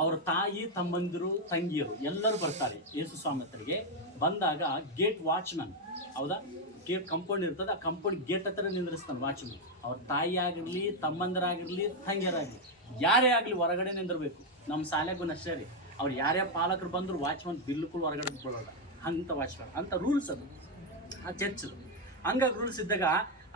ಅವ್ರ ತಾಯಿ, ತಮ್ಮಂದಿರು, ತಂಗಿಯರು ಎಲ್ಲರೂ ಬರ್ತಾರೆ ಯೇಸು ಸ್ವಾಮಿ ಹತ್ರಗೆ. ಬಂದಾಗ ಗೇಟ್ ವಾಚ್ಮನ್, ಹೌದಾ, ಗೇಟ್ ಕಂಪೌಂಡ್ ಇರ್ತದೆ, ಆ ಕಂಪೌಂಡ್ ಗೇಟ್ ಹತ್ರ ನಿಂದ್ರಿಸ್ತಾನೆ ವಾಚ್ಮನ್. ಅವ್ರ ತಾಯಿ ಆಗಿರಲಿ, ತಮ್ಮಂದರಾಗಿರಲಿ, ತಂಗಿಯರಾಗಲಿ, ಯಾರೇ ಆಗಲಿ ಹೊರಗಡೆ ನಿಂದಿರ್ಬೇಕು. ನಮ್ಮ ಶಾಲೆಗೂ ಅಷ್ಟೇ ರೀ, ಅವ್ರು ಯಾರೇ ಪಾಲಕರು ಬಂದ್ರು ವಾಚ್ಮನ್ ಬಿಲ್ಕುಲ್ ಹೊರಗಡೆ ಬಿಡೋಲ್ಲ. ಅಂತ ವಾಚ್ಮನ್ ಅಂತ ರೂಲ್ಸ್ ಅದು ಆ ಚರ್ಚದು. ಹಂಗಾಗಿ ರೂಲ್ಸ್ ಇದ್ದಾಗ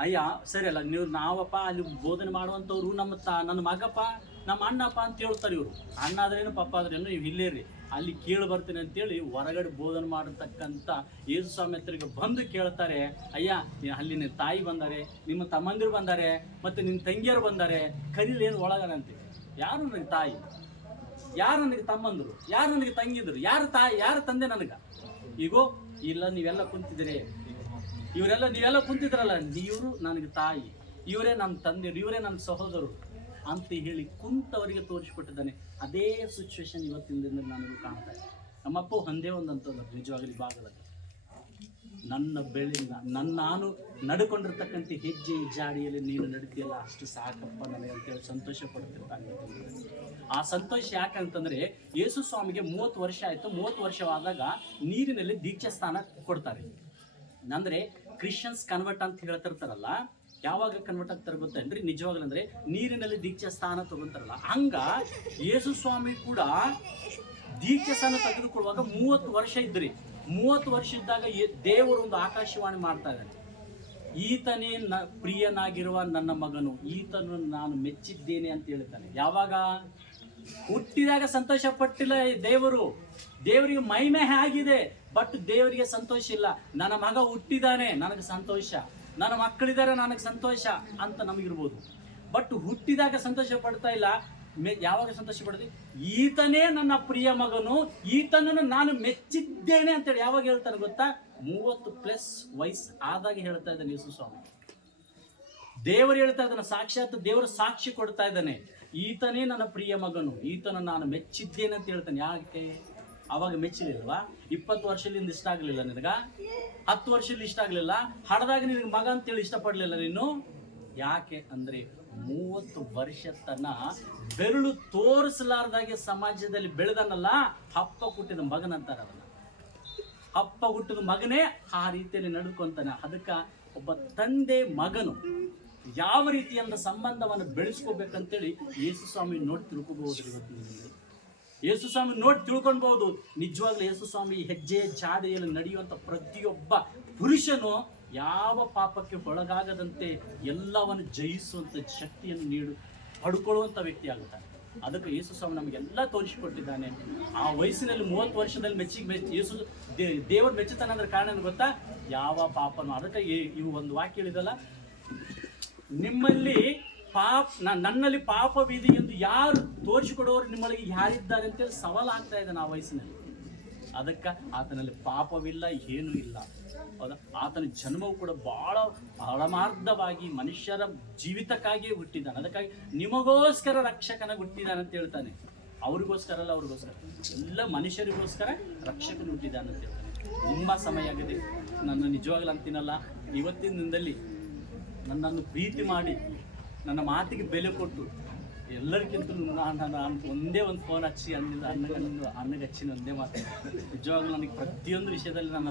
ಅಯ್ಯ ಸರಿ ಅಲ್ಲ, ನಾವಪ್ಪ ಅಲ್ಲಿ ಬೋಧನೆ ಮಾಡುವಂಥವ್ರು ನನ್ನ ಮಗಪ್ಪ, ನಮ್ಮ ಅಣ್ಣಪ್ಪ ಅಂತ ಹೇಳ್ತಾರೆ ಇವರು. ಅಣ್ಣ ಆದ್ರೇನು ಪಪ್ಪ ಆದ್ರೇನು, ನೀವು ಇಲ್ಲೇ ರೀ, ಅಲ್ಲಿ ಕೇಳಿ ಬರ್ತೀನಿ ಅಂತೇಳಿ ಹೊರಗಡೆ ಬೋಧನೆ ಮಾಡಿರ್ತಕ್ಕಂಥ ಯೇಸು ಸ್ವಾಮಿ ಹತ್ರಿಗೆ ಬಂದು ಕೇಳ್ತಾರೆ, ಅಯ್ಯ ಅಲ್ಲಿ ನಿನ್ನ ತಾಯಿ ಬಂದಾರೆ, ನಿಮ್ಮ ತಮ್ಮಂದಿರು ಬಂದಾರೆ, ಮತ್ತು ನಿನ್ನ ತಂಗಿಯರು ಬಂದಾರೆ, ಕರೀಲೇನು ಒಳಗನಂತೆ. ಯಾರು ನನಗೆ ತಾಯಿ, ಯಾರು ನನಗೆ ತಮ್ಮಂದರು, ಯಾರು ನನಗೆ ತಂಗಿದ್ರು, ಯಾರು ತಾಯಿ, ಯಾರು ತಂದೆ ನನಗೆ? ಈಗೋ ಇಲ್ಲ, ನೀವೆಲ್ಲ ಕುಂತಿದ್ದೀರಿ, ನೀವೆಲ್ಲ ಕುಂತಿದ್ರಲ್ಲ, ಇವರು ನನಗೆ ತಾಯಿ, ಇವರೇ ನನ್ನ ತಂದೆ, ಇವರೇ ನನ್ನ ಸಹೋದರರು ಅಂತ ಹೇಳಿ ಕುಂತವರಿಗೆ ತೋರಿಸಿಕೊಟ್ಟಿದ್ದಾನೆ. ಅದೇ ಸಿಚುವೇಶನ್ ಇವತ್ತಿನ ದಿನದಲ್ಲಿ ನನಗೂ ಕಾಣ್ತಾ ಇದೆ. ನಮ್ಮಪ್ಪ ಒಂದೇ ಒಂದಂತಂದ್ರೆ ನಿಜವಾಗಲಿ ಭಾಗದಲ್ಲಿ ನಾನು ನಡ್ಕೊಂಡಿರ್ತಕ್ಕಂಥ ಹೆಜ್ಜೆ ಜಾಡಿಯಲ್ಲಿ ನೀನು ನಡೀತಿಯಲ್ಲ, ಅಷ್ಟು ಸಾಕಪ್ಪ ನನಗೆ ಅಂತೇಳಿ ಸಂತೋಷ ಪಡ್ತಿರ್ತಾನೆ. ಆ ಸಂತೋಷ ಯಾಕಂತಂದರೆ ಯೇಸು ಸ್ವಾಮಿಗೆ 30 ವರ್ಷ ಆಯಿತು. 30 ವರ್ಷವಾದಾಗ ನೀರಿನಲ್ಲಿ ದೀಕ್ಷಾ ಸ್ಥಾನ ಕೊಡ್ತಾರೆ. ಅಂದರೆ ಕ್ರಿಶ್ಚಿಯನ್ಸ್ ಕನ್ವರ್ಟ್ ಅಂತ ಹೇಳ್ತಿರ್ತಾರಲ್ಲ, ಯಾವಾಗ ಕನ್ವರ್ಟ್ ಆಗ್ತಾರೆ ಗೊತ್ತೇನ್ರಿ? ನಿಜವಾಗ್ಲಂದ್ರೆ ನೀರಿನಲ್ಲಿ ದೀಕ್ಷಾ ಸ್ಥಾನ ತಗೊಂತಾರಲ್ಲ, ಹಂಗ ಯೇಸು ಸ್ವಾಮಿ ಕೂಡ ದೀಕ್ಷಾ ಸ್ಥಾನ ತೆಗೆದುಕೊಳ್ಳುವಾಗ 30 ವರ್ಷ ಇದ್ರಿ. 30 ವರ್ಷ ಇದ್ದಾಗ ದೇವರು ಒಂದು ಆಕಾಶವಾಣಿ ಮಾಡ್ತಾ ಇದ್ದಾನೆ, ಈತನೇ ಪ್ರಿಯನಾಗಿರುವ ನನ್ನ ಮಗನು, ಈತನು ನಾನು ಮೆಚ್ಚಿದ್ದೇನೆ ಅಂತ ಹೇಳ್ತಾನೆ. ಯಾವಾಗ? ಹುಟ್ಟಿದಾಗ ಸಂತೋಷ ಪಟ್ಟಿಲ್ಲ ದೇವರಿಗೆ ಮಹಿಮೆ ಆಗಿದೆ, ಬಟ್ ದೇವರಿಗೆ ಸಂತೋಷ ಇಲ್ಲ. ನನ್ನ ಮಗ ಹುಟ್ಟಿದಾನೆ, ನನಗೆ ಸಂತೋಷ, ನನ್ನ ಮಕ್ಕಳಿದ್ದಾರೆ, ನನಗೆ ಸಂತೋಷ ಅಂತ ನಮಗಿರ್ಬೋದು. ಬಟ್ ಹುಟ್ಟಿದಾಗ ಸಂತೋಷ ಪಡ್ತಾ ಇಲ್ಲ. ಯಾವಾಗ ಸಂತೋಷ ಪಡ್ತೀವಿ? ಈತನೇ ನನ್ನ ಪ್ರಿಯ ಮಗನು, ಈತನನ್ನು ನಾನು ಮೆಚ್ಚಿದ್ದೇನೆ ಅಂತೇಳಿ ಯಾವಾಗ ಹೇಳ್ತಾರೆ ಗೊತ್ತಾ? 30+ ವಯಸ್ಸು ಆದಾಗ ಹೇಳ್ತಾ ಇದ್ದಾನೆ ಯೇಸು ಸ್ವಾಮಿ. ದೇವರು ಹೇಳ್ತಾ ಇದ್ದಾನೆ, ಸಾಕ್ಷಾತ್ ದೇವರು ಸಾಕ್ಷಿ ಕೊಡ್ತಾ ಇದ್ದಾನೆ, ಈತನೇ ನನ್ನ ಪ್ರಿಯ ಮಗನು, ಈತನ ನಾನು ಮೆಚ್ಚಿದ್ದೇನೆ ಅಂತ ಹೇಳ್ತಾನೆ. ಯಾಕೆ? ಅವಾಗ ಮೆಚ್ಚಲಿಲ್ವಾ? 20 ವರ್ಷದಿಂದ ಇಷ್ಟ ಆಗಲಿಲ್ಲ ನಿನಗ? 10 ವರ್ಷದಲ್ಲಿ ಇಷ್ಟ ಆಗಲಿಲ್ಲ? ಹಡದಾಗ ನಿನಗೆ ಮಗ ಅಂತೇಳಿ ಇಷ್ಟಪಡಲಿಲ್ಲ ನೀನು? ಯಾಕೆ ಅಂದರೆ 30 ವರ್ಷ ತನ ಬೆರಳು ತೋರಿಸಲಾರ್ದಾಗೆ ಸಮಾಜದಲ್ಲಿ ಬೆಳೆದನಲ್ಲ, ಹಪ್ಪ ಹುಟ್ಟಿದ ಮಗನಂತಾರೆ ಅದನ್ನ. ಹಪ್ಪ ಹುಟ್ಟಿದ ಮಗನೇ ಆ ರೀತಿಯಲ್ಲಿ ನಡ್ಕೊಂತಾನೆ. ಅದಕ್ಕೆ ಒಬ್ಬ ತಂದೆ ಮಗನು ಯಾವ ರೀತಿಯಿಂದ ಸಂಬಂಧವನ್ನು ಬೆಳೆಸ್ಕೋಬೇಕಂತೇಳಿ ಯೇಸು ಸ್ವಾಮಿ ನೋಡಿ ತಿಳ್ಕೊಬಹುದು. ಇವತ್ತು ಯೇಸು ಸ್ವಾಮಿ ನೋಡಿ ತಿಳ್ಕೊಳ್ಬಹುದು. ನಿಜವಾಗ್ಲೂ ಯೇಸು ಸ್ವಾಮಿ ಹೆಜ್ಜೆ ಜಾಡೆಯಲ್ಲಿ ನಡೆಯುವಂಥ ಪ್ರತಿಯೊಬ್ಬ ಪುರುಷನು ಯಾವ ಪಾಪಕ್ಕೆ ಒಳಗಾಗದಂತೆ ಎಲ್ಲವನ್ನು ಜಯಿಸುವಂಥ ಶಕ್ತಿಯನ್ನು ಪಡ್ಕೊಳ್ಳುವಂಥ ವ್ಯಕ್ತಿ ಆಗುತ್ತಾನೆ. ಅದಕ್ಕೆ ಯೇಸು ಸ್ವಾಮಿ ನಮಗೆಲ್ಲ ತೋರಿಸಿಕೊಟ್ಟಿದ್ದಾನೆ. ಆ ವಯಸ್ಸಿನಲ್ಲಿ 30 ವರ್ಷದಲ್ಲಿ ಯೇಸು ದೇವರು ಮೆಚ್ಚುತ್ತಾನೆ ಅಂದ್ರೆ ಕಾರಣ ಏನು ಗೊತ್ತಾ? ಯಾವ ಪಾಪನು. ಅದಕ್ಕೆ ಇವು ಒಂದು ವಾಕ್ಯ ಹೇಳಿದಲ್ಲ, ನಿಮ್ಮಲ್ಲಿ ನನ್ನಲ್ಲಿ ಪಾಪವಿದೆ ಎಂದು ಯಾರು ತೋರಿಸಿಕೊಡೋರು ನಿಮ್ಮೊಳಗೆ ಯಾರಿದ್ದಾರೆ ಅಂತೇಳಿ ಸವಾಲು ಆಗ್ತಾ ಇದ್ದಾನೆ ಆ ವಯಸ್ಸಿನಲ್ಲಿ. ಅದಕ್ಕೆ ಆತನಲ್ಲಿ ಪಾಪವಿಲ್ಲ, ಏನೂ ಇಲ್ಲ. ಹೌದಾ? ಆತನ ಜನ್ಮವು ಕೂಡ ಬಹಳ ಪರಮಾರ್ಥವಾಗಿ ಮನುಷ್ಯರ ಜೀವಿತಕ್ಕಾಗಿಯೇ ಹುಟ್ಟಿದ್ದಾನೆ. ಅದಕ್ಕಾಗಿ ನಿಮಗೋಸ್ಕರ ರಕ್ಷಕನಾಗಿ ಹುಟ್ಟಿದ್ದಾನೆ ಅಂತ ಹೇಳ್ತಾನೆ. ಅವ್ರಿಗೋಸ್ಕರ ಅಲ್ಲ, ಅವ್ರಿಗೋಸ್ಕರ ಎಲ್ಲ ಮನುಷ್ಯರಿಗೋಸ್ಕರ ರಕ್ಷಕನು ಹುಟ್ಟಿದ್ದಾನೆ ಅಂತ ಹೇಳ್ತಾನೆ. ತುಂಬ ಸಮಯ ಆಗಿದೆ. ನನ್ನ ನಿಜವಾಗ್ಲೂ ಅಂತೀನಲ್ಲ, ಇವತ್ತಿನ ದಿನದಲ್ಲಿ ನನ್ನನ್ನು ಪ್ರೀತಿ ಮಾಡಿ ನನ್ನ ಮಾತಿಗೆ ಬೆಲೆ ಕೊಟ್ಟು ಎಲ್ಲರಿಗಿಂತ ನಾನು ಒಂದೇ ಒಂದು ಫೋನ್ ಹಚ್ಚಿ ಅನ್ನಗೆ ಹಚ್ಚಿನ ಒಂದೇ ಮಾತು. ನಿಜವಾಗ್ಲೂ ನನಗೆ ಪ್ರತಿಯೊಂದು ವಿಷಯದಲ್ಲಿ ನನ್ನ